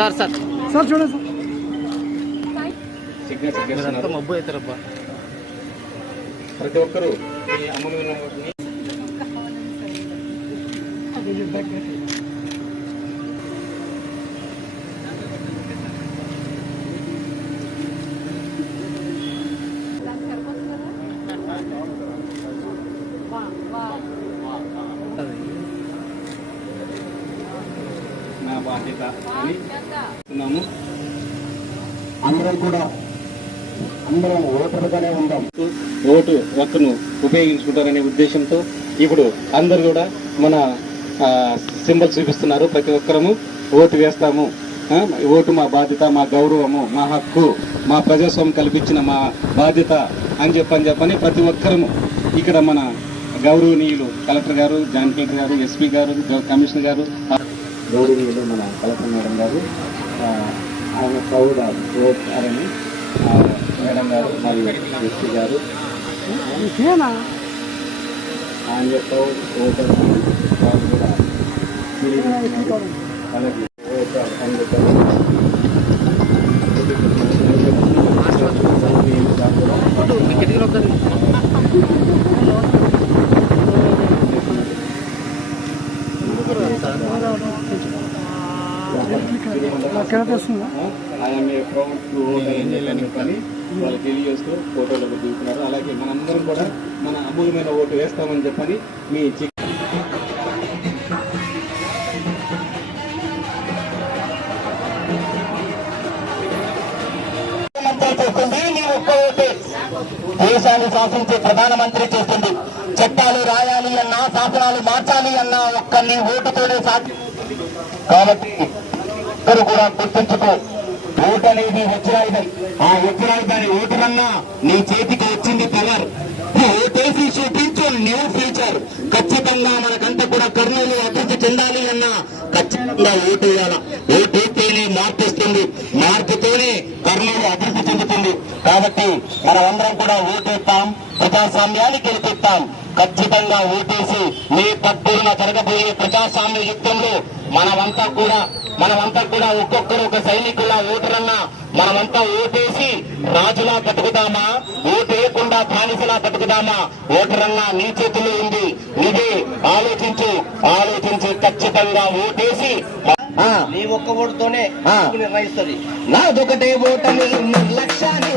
Sir sir sir చూడండి sir మీరంతా మబ్బు అవుతారబ్బా ప్రతి ఒక్కరూ ఈ అమూల్యమైన బాధ్యత అని చెప్తున్నాము. అందరం కూడా అందరం ఓటరుగానే ఉందాం. ఓటు హక్కును ఉపయోగించుకుంటారనే ఉద్దేశంతో ఇప్పుడు అందరు కూడా మన సింబల్స్ చూపిస్తున్నారు. ప్రతి ఒక్కరము ఓటు వేస్తాము. ఓటు మా బాధ్యత మా గౌరవము మా హక్కు మా ప్రజాస్వామ్యం కల్పించిన మా బాధ్యత అని చెప్పని చెప్పని ప్రతి ఒక్కరము ఇక్కడ మన గౌరవనీయులు కలెక్టర్ గారు జాయింట్ కలెక్టర్ గారు ఎస్పీ గారు కమిషనర్ గారు గౌరవనీయులు మన కలెక్టర్ మేడం గారు ఆయన ప్రౌఢ అని మేడం గారు మరియు ఎస్పీ గారు ఆయన యొక్క ఓటర్. అలాగే ఓటర్ అని చెప్పారు. ఫోటో మీ ప్రౌడ్ టు అని చెప్పని వాళ్ళు తెలియజేస్తూ ఫోటోలు దిగుతున్నారు అలాగే మనందరం కూడా మన అమూల్యమైన ఓటు వేస్తామని చెప్పని మీ ఒక్క ఓటే దేశాన్ని శాసించే ప్రధానమంత్రి చేస్తుంది చట్టాలు రాయాలి అన్నా శాసనాలు మార్చాలి అన్నా ఒక్క నీ ఓటుతోనే సాధ్యం కాబట్టి ఇద్దరు కూడా గుర్తుంచుకో. ఓటు అనేది వజ్రాయుధం. ఆ వజ్రాయుధాన్ని ఓటురన్నా నీ చేతికి వచ్చింది పవర్. ఓటేసి చూపించు న్యూ ఫ్యూచర్. ఖచ్చితంగా మనకంతా కూడా కర్నూలు అభివృద్ధి చెందాలి అన్నా ఖచ్చితంగా ఓటు వేయాల? ఓటేస్తేనే మార్పిస్తుంది మార్పుతోనే కర్నూలు అభివృద్ధి చెందుతుంది. కాబట్టి మనమందరం కూడా ఓటేస్తాం ప్రజాస్వామ్యాన్ని గెలిపిస్తాం ఖచ్చితంగా ఓటేసి మీ పద్దెన జరగబోయే ప్రజాస్వామ్య యుద్ధంలో మనమంతా కూడా మనమంతా కూడా ఒక్కొక్కరు ఒక సైనికుల ఓటరన్నా మనమంతా ఓటేసి రాజులా బతుకుదామా? ఓటేయకుండా బానిసలా బతుకుదామా? ఓటరన్నా నీ చేతిలో ఉంది. ఇదే ఆలోచించు. ఆలోచించి ఖచ్చితంగా ఓటేసి ఆ, నీ ఒక్క ఓటుతోనే. నిర్ణయిస్తుంది నాదొకటే ఓటమి నిర్లక్ష్యాన్ని